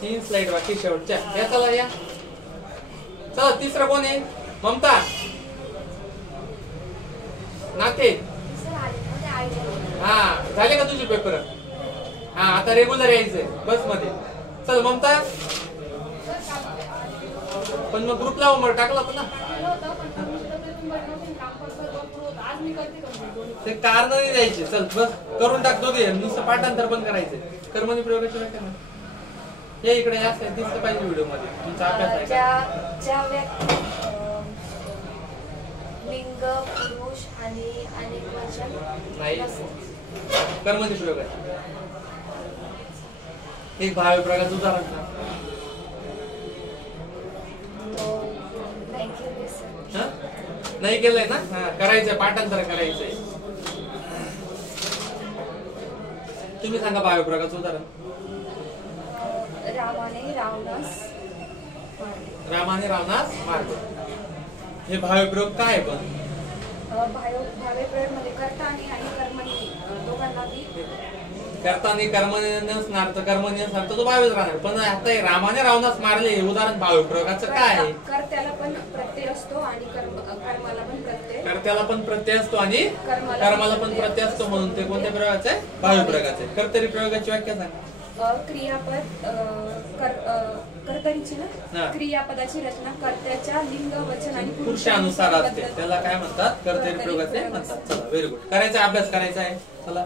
3 slide बाकी शेवटच्या. या चला या. चला तिसरा कोण आहे? ममता नाते. हा झाले का तुझे पेपर? हा आता रेग्युलर यायचंय बस मध्ये. चल ममता. पण मग ग्रुपला होमवर्क टाकला होता ना. ते कारण नाही द्यायचे. चल बस करून टाक दोघे. नुसतं पाठांतर पण करायचंय. कर्मणी प्रयोगाची व्याख्या ना. या इकडे या दिसलं पाहिजे व्हिडिओ मध्ये तुमचा अभ्यास आहे. ज्या व्यक्ती लिंग पुरुष आणि अनेक वचन नाही कर्मणी प्रयोगाची एक भावी प्रयोगाचं उदाहरण ना. नाही केलंय ना. हा करायचंय पाठांतर करायचंय. तुम्ही सांगा भावी प्रयोगाचं उदाहरण. रामाने रावणास मारले. हे भावी प्रयोग काय आहे? पण भावी प्रयोग मध्ये कर्ता आणि कर्मणी दोघांना करता आणि कर्मणी नसणार तर कर्मणी नसणार तर तो भावीच राहणार. पण आता रामाने रावणास मारले हे उदाहरण भावी प्रयोगाचं काय आहे? कर्त्याला पण प्रत्यय असतो आणि कर्माला पण प्रत्यय. कर्त्याला पण प्रत्यय असतो आणि कर्माला पण प्रत्यय असतो म्हणून ते कोणत्या प्रयोगाचं आहे? भावी प्रयोगाचं आहे. कर्तरी प्रयोगाची व्याख्या सांग. क्रियापद कर्तरीची ना क्रियापदाची रचना कर्त्याच्या लिंग वचन आणि पुरुषानुसार असते. त्याला काय म्हणतात? कर्तरी प्रयोगाचे म्हणतात. चला व्हेरी गुड. करायचा अभ्यास करायचा आहे. चला